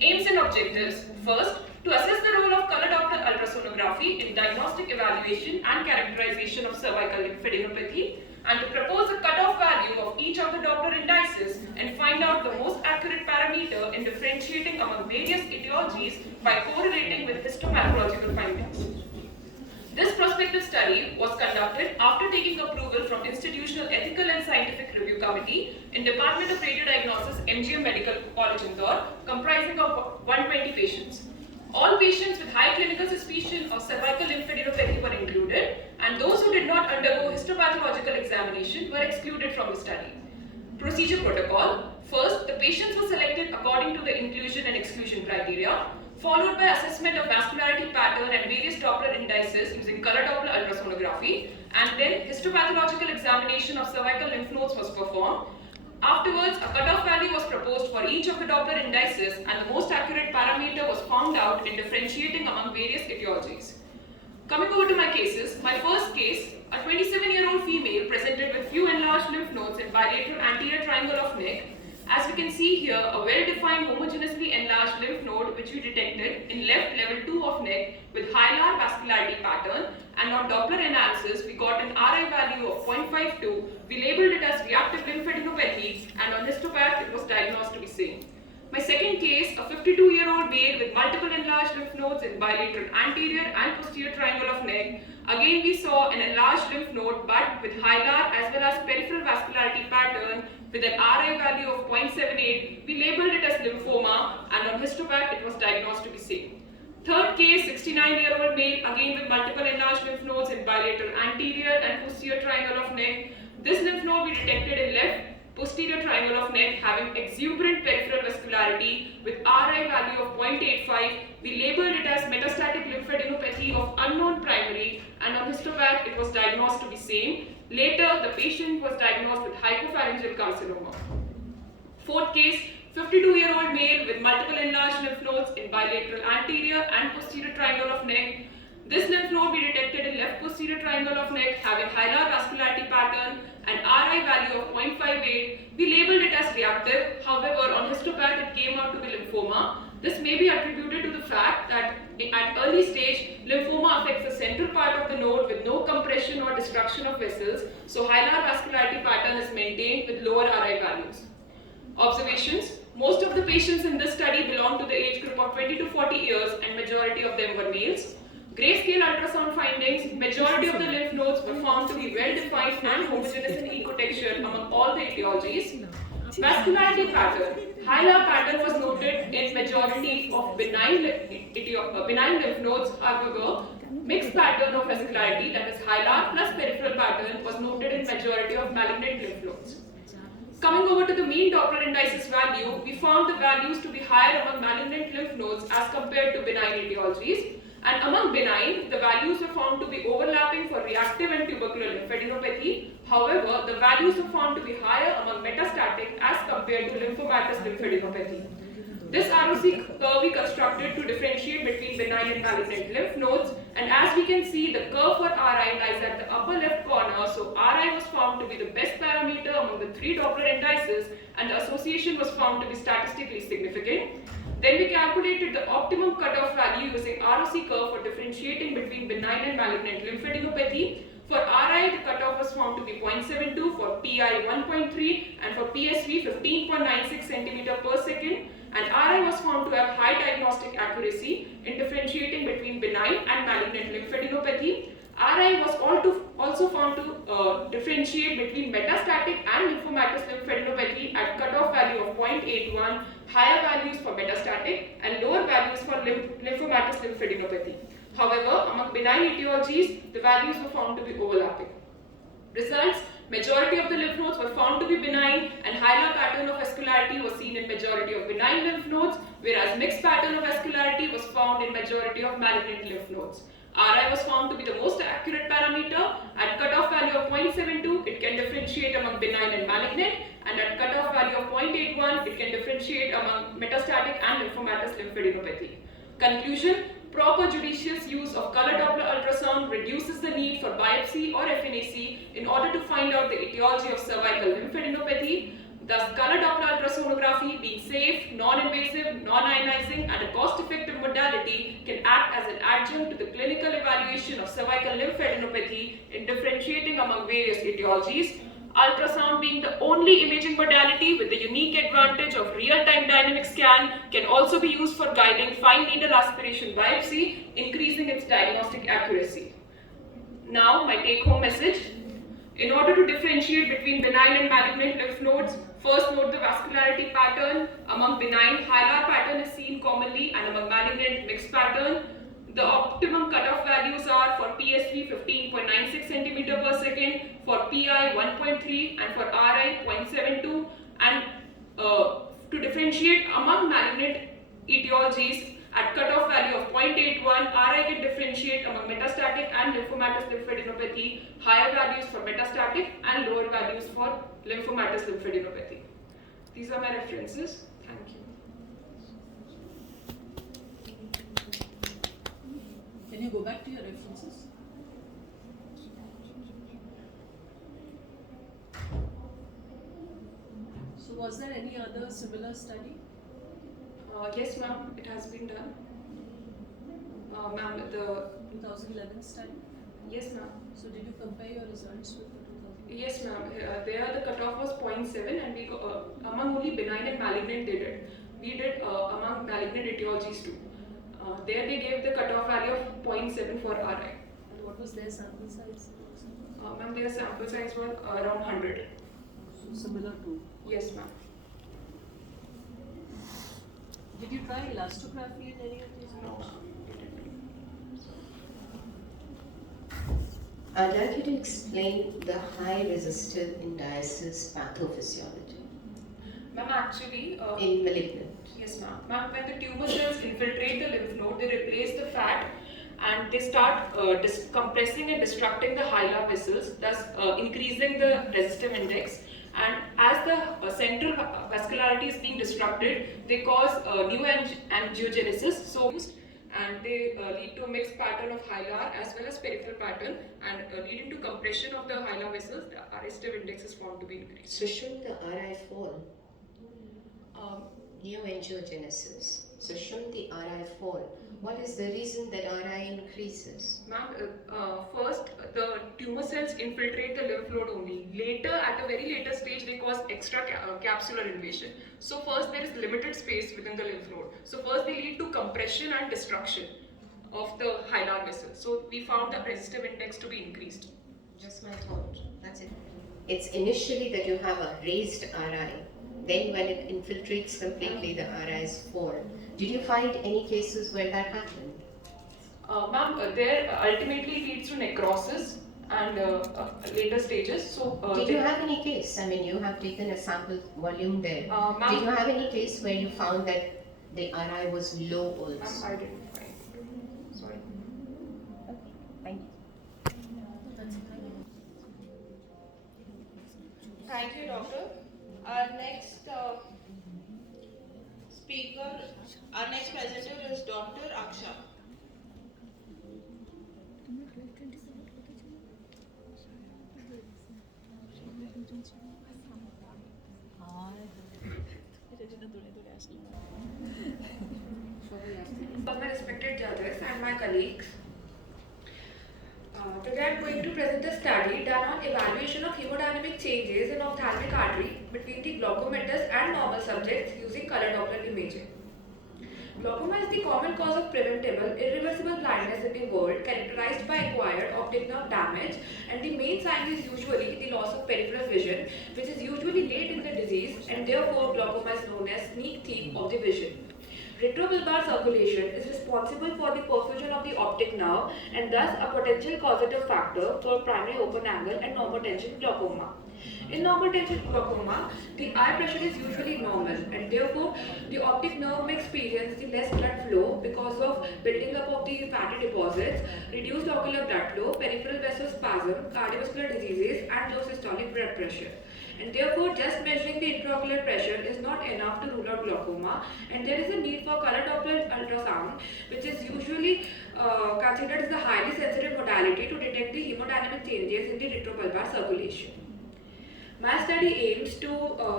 Aims and objectives. First, to assess the role of color Doppler ultrasonography in diagnostic evaluation and characterization of cervical lymphadenopathy, and to propose a cutoff value of each of the Doppler indices and find out the most accurate parameter in differentiating among various etiologies by correlating with histopathological findings. This prospective study was conducted after taking approval from Institutional Ethical and Scientific Review Committee in Department of Radiodiagnosis, MGM Medical College, Indore, comprising of 120 patients. All patients with high clinical suspicion of cervical lymphadenopathy were included, and those who did not undergo histopathological examination were excluded from the study. Procedure protocol. First, the patients were selected according to the inclusion and exclusion criteria, followed by assessment of vascularity pattern and various Doppler indices using color Doppler ultrasonography, and then histopathological examination of cervical lymph nodes was performed. Afterwards, a cutoff value was proposed for each of the Doppler indices, and the most accurate parameter was found out in differentiating among various etiologies. Coming over to my cases, my first case, a 27-year-old female presented with few enlarged lymph nodes in bilateral anterior triangle of neck. As we can see here, a well-defined homogeneously enlarged lymph node which we detected in left level 2 of neck with hilar vascularity pattern, and on Doppler analysis we got an RI value of 0.52. We labeled it as reactive lymphadenopathy, and on histopath it was diagnosed to be same. My second case, a 52-year-old male with multiple enlarged lymph nodes in bilateral anterior and posterior triangle of neck. Again we saw an enlarged lymph node but with hilar as well as peripheral vascularity pattern with an RI value of 0.78. We labeled it as lymphoma, and on histopath it was diagnosed to be same. Third case, 69-year-old male, again with multiple enlarged lymph nodes in bilateral anterior and posterior triangle of neck. This lymph node we detected in left posterior triangle of neck having exuberant peripheral vascularity with RI value of 0.85. We labeled it as metastatic lymphadenopathy of unknown primary, and on histopath it was diagnosed to be same. Later, the patient was diagnosed with hypopharyngeal carcinoma. Fourth case, 52-year-old male with multiple enlarged lymph nodes in bilateral anterior and posterior triangle of neck. This lymph node we detected in left posterior triangle of neck having hilar vascularity pattern and RI value of 0.58. We labeled it as reactive. However, on histopath it came out to be lymphoma. This may be attributed to the fact that at early stage, lymphoma affects the central part of the node with no compression or destruction of vessels, so hilar vascularity pattern is maintained with lower RI values. Observations. Most of the patients in this study belong to the age group of 20 to 40 years, and majority of them were males. Grayscale ultrasound findings, majority of the lymph nodes were found to be well-defined and homogeneous in ecotexture among all the etiologies. Vascularity pattern. Hilar pattern was noted in majority of benign lymph nodes. However, mixed pattern of vascularity, that is hilar plus peripheral pattern, was noted in majority of malignant lymph nodes. Coming over to the mean Doppler indices value, we found the values to be higher among malignant lymph nodes as compared to benign etiologies. And among benign, the values were found to be overlapping for reactive and tubercular lymphadenopathy. However, the values were found to be higher among metastatic as compared to lymphomatous lymphadenopathy. This ROC curve we constructed to differentiate between benign and malignant lymph nodes, and as we can see, the curve for RI lies at the upper left corner, so RI was found to be the best parameter among the 3 Doppler indices, and the association was found to be statistically significant. Then we calculated the optimum cutoff value using ROC curve for differentiating between benign and malignant lymphadenopathy. For RI, the cutoff was found to be 0.72, for PI 1.3, and for PSV 15.96 cm per second. And RI was found to have high diagnostic accuracy in differentiating between benign and malignant lymphadenopathy. RI was also found to differentiate between metastatic and lymphomatous lymphadenopathy at cutoff value of 0.81, higher values for metastatic and lower values for lymphomatous lymphadenopathy. However, among benign etiologies, the values were found to be overlapping. Results: majority of the lymph nodes were found to be benign, and hilar pattern of vascularity was seen in majority of benign lymph nodes, whereas mixed pattern of vascularity was found in majority of malignant lymph nodes. RI was found to be the most accurate parameter. At cutoff value of 0.72, it can differentiate among benign and malignant, and at cutoff value of 0.81, it can differentiate among metastatic and lymphomatous lymphadenopathy. Conclusion: proper judicious use of color Doppler ultrasound reduces the need for biopsy or FNAC in order to find out the etiology of cervical lymphadenopathy. Thus, color Doppler ultrasonography, being safe, non-invasive, non-ionizing, and a cost-effective modality, can act as an adjunct to the clinical evaluation of cervical lymphadenopathy in differentiating among various etiologies. Ultrasound, being the only imaging modality with the unique advantage of real-time dynamic scan, can also be used for guiding fine needle aspiration biopsy, increasing its diagnostic accuracy. Now, my take-home message. In order to differentiate between benign and malignant lymph nodes, first note the vascularity pattern. Among benign, hilar pattern is seen commonly, and among malignant, mixed pattern. The optimum cutoff values are for PSV 15.96 cm per second, for PI 1.3, and for RI 0.72. And to differentiate among malignant etiologies, at cutoff value of 0.81, RI can differentiate among metastatic and lymphomatous lymphadenopathy, higher values for metastatic and lower values for lymphomatous lymphadenopathy. These are my references. Thank you. Can you go back to your references? So was there any other similar study? Yes, ma'am, it has been done. Ma'am, the 2011 study? yes, ma'am. So did you compare your results with the 2011? Yes, ma'am. There the cutoff was 0.7, and we among only benign and malignant they did. We did among malignant etiologies too. There they gave the cutoff value of 0.7 for RI. And what was their sample size? Ma'am, their sample size was around 100. So similar to? Yes, ma'am. Did you try elastography in any of these? No, ma'am. I'd like you to explain the high resistive indices pathophysiology Ma'am, actually, in malignant. yes, ma'am. Ma'am, when the tumor cells infiltrate the lymph node, they replace the fat and they start compressing and destructing the hilar vessels, thus increasing the resistive index. And as the central vascularity is being disrupted, they cause new angiogenesis. So, and they lead to a mixed pattern of hilar as well as peripheral pattern, and leading to compression of the hilar vessels, the resistive index is found to be increased. So shouldn't the RI fall? New angiogenesis. So shouldn't the RI fall? What is the reason that RI increases? Ma'am, first the tumor cells infiltrate the lymph node only. Later, at a very later stage, they cause extra capsular invasion. So first there is limited space within the lymph node. So first they lead to compression and destruction of the hilar vessel. So we found the resistive index to be increased. Just my thought. That's it. It's initially that you have a raised RI. Then when it infiltrates completely, the RIs fall. Did you find any cases where that happened? Ma'am, there ultimately leads to necrosis and later stages. So did you have any case? I mean, you have taken a sample volume there. Did you have any case where you found that the RI was low also? Ma'am, I didn't find. Sorry. Okay, thank you. Thank you, doctor. Our next our next presenter is Dr. Aksha. My respected judges and my colleagues, today I am going to present a study done on evaluation of hemodynamic changes in ophthalmic artery between the glaucomatous and normal subjects using color Doppler imaging. Glaucoma is the common cause of preventable, irreversible blindness in the world, characterized by acquired optic nerve damage, and the main sign is usually the loss of peripheral vision, which is usually late in the disease, and therefore glaucoma is known as sneak thief of the vision. Retrobulbar circulation is responsible for the perfusion of the optic nerve and thus a potential causative factor for primary open angle and normal tension glaucoma. In normal tension glaucoma, the eye pressure is usually normal and therefore the optic nerve may experience the less blood flow because of building up of the fatty deposits, reduced ocular blood flow, peripheral vasospasm, cardiovascular diseases and low systolic blood pressure. And therefore, just measuring the intraocular pressure is not enough to rule out glaucoma, and there is a need for color Doppler ultrasound, which is usually considered as a highly sensitive modality to detect the hemodynamic changes in the retrobulbar circulation. My study aims to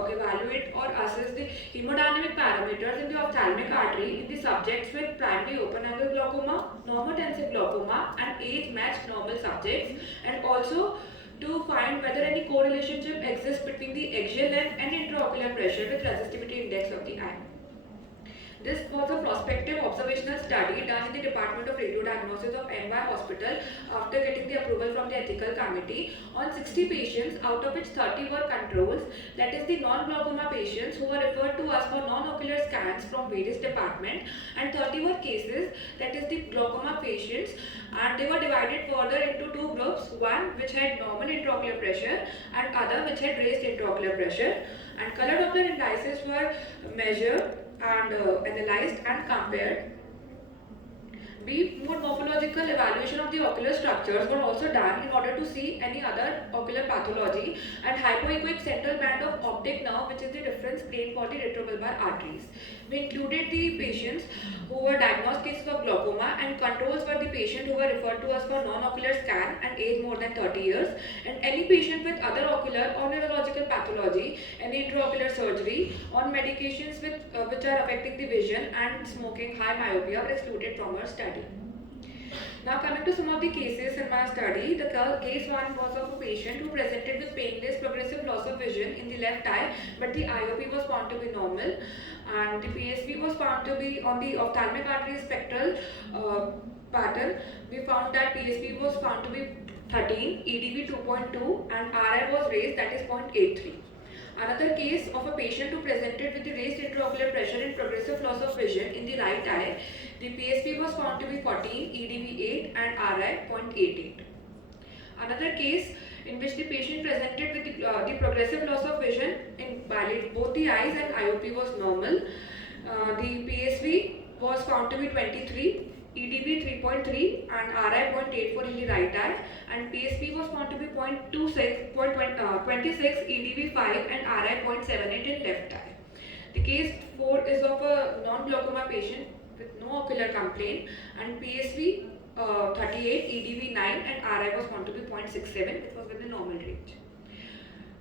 evaluate or assess the hemodynamic parameters in the ophthalmic artery in the subjects with primary open-angle glaucoma, normotensive glaucoma, and age-matched normal subjects, and also to find whether any correlationship exists between the axial length and intraocular pressure with resistivity index of the eye. This was a prospective observational study done in the Department of Radiodiagnosis of MY Hospital after getting the approval from the ethical committee on 60 patients, out of which 30 were controls, that is the non-glaucoma patients who were referred to us for non-ocular scans from various departments, and 30 were cases, that is the glaucoma patients, and they were divided further into two groups, one which had normal intraocular pressure and other which had raised intraocular pressure, and color Doppler indices were measured and analyzed and compared. B. More morphological evaluation of the ocular structures were also done in order to see any other ocular pathology, and hypoechoic central band of optic nerve, which is the reference plane for the retrobulbar arteries. We included the patients who were diagnosed cases of glaucoma, and controls were the patient who were referred to us for non-ocular scan and age more than 30 years, and any patient with other ocular or neurological pathology, any intraocular surgery, on medications which are affecting the vision, and smoking, high myopia were excluded from our study. Now coming to some of the cases in my study, the case one was of a patient who presented with painless progressive loss of vision in the left eye, but the IOP was found to be normal, and the PSV was found to be on the ophthalmic artery spectral pattern. We found that PSV was found to be 13, EDB 2.2, and RI was raised, that is 0.83. Another case of a patient who presented with the raised intraocular pressure and progressive loss of vision in the right eye. The PSP was found to be 14, EDB 8, and RI 0.88. Another case in which the patient presented with the progressive loss of vision in both the eyes, and IOP was normal. The PSV was found to be 23, EDB 3.3, and RI 0.84 in the right eye, and PSP was found to be 0.26, 26, EDB 5, and RI 0.78 in left eye. The case 4 is of a non-glaucoma patient with no ocular complaint, and PSV 38, EDB 9, and RI was found to be 0.67, it was within normal range.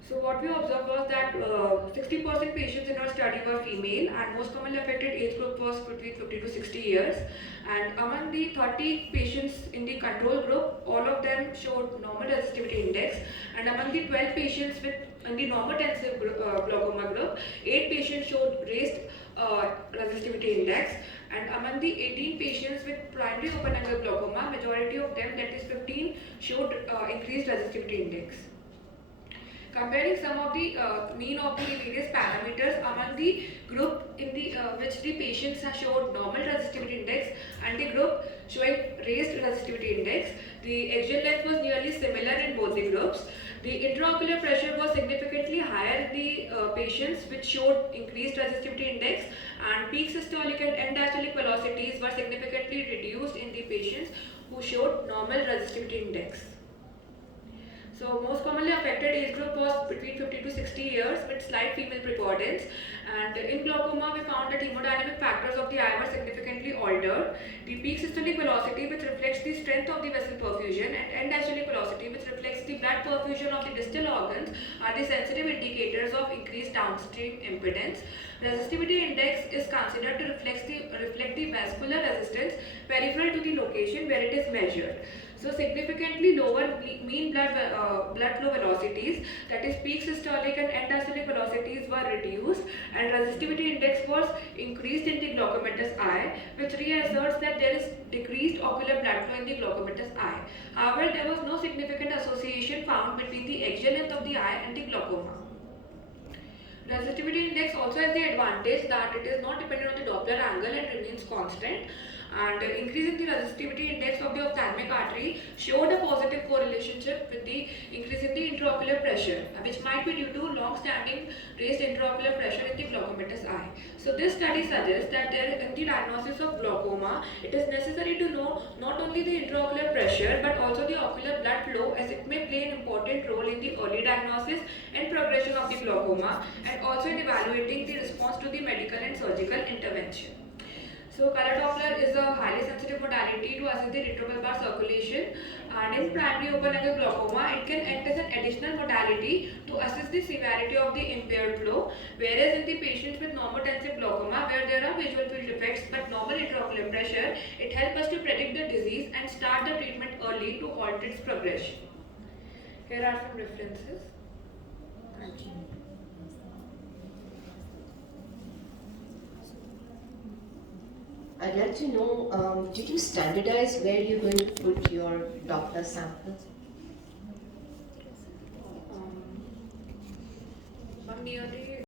So what we observed was that 60% patients in our study were female, and most commonly affected age group was between 50 to 60 years. And among the 30 patients in the control group, all of them showed normal resistivity index, and among the 12 patients in the normotensive glaucoma group, 8 patients showed raised resistivity index, and among the 18 patients with primary open angle glaucoma, majority of them, that is 15, showed increased resistivity index. Comparing some of the mean of the various parameters among the group in the which the patients have showed normal resistivity index and the group showing raised resistivity index, the axial length was nearly similar in both the groups. The intraocular pressure was significantly higher in the patients which showed increased resistivity index, and peak systolic and end diastolic velocities were significantly reduced in the patients who showed normal resistivity index. So most commonly affected age group was between 50 to 60 years with slight female preponderance, and in glaucoma we found that hemodynamic factors of the eye were significantly altered. The peak systolic velocity, which reflects the strength of the vessel perfusion, and end diastolic velocity, which reflects the blood perfusion of the distal organs, are the sensitive indicators of increased downstream impedance. Resistivity index is considered to reflect the vascular resistance peripheral to the location where it is measured. So significantly lower mean blood flow velocities, that is peak systolic and end diastolic velocities, were reduced, and resistivity index was increased in the glaucomatous eye, which reasserts that there is decreased ocular blood flow in the glaucomatous eye. However, there was no significant association found between the axial length of the eye and the glaucoma. Resistivity index also has the advantage that it is not dependent on the Doppler angle and remains constant, and increasing the resistivity index of the ophthalmic artery showed a positive correlation with the increase in the intraocular pressure, which might be due to long-standing raised intraocular pressure in the glaucomatous eye. So this study suggests that in the diagnosis of glaucoma, it is necessary to know not only the intraocular pressure but also the ocular blood flow, as it may play an important role in the early diagnosis and progression of the glaucoma, and also in evaluating the response to the medical and surgical intervention. So color Doppler is a highly sensitive modality to assess the retrobulbar circulation, and in primary open-angle glaucoma, it can act as an additional modality to assess the severity of the impaired flow. Whereas in the patients with normotensive glaucoma, where there are visual field defects but normal intraocular pressure, it helps us to predict the disease and start the treatment early to halt its progression. Here are some references. Thank you. I'd like to know, did you standardize where you're going to put your Doppler samples? Nearly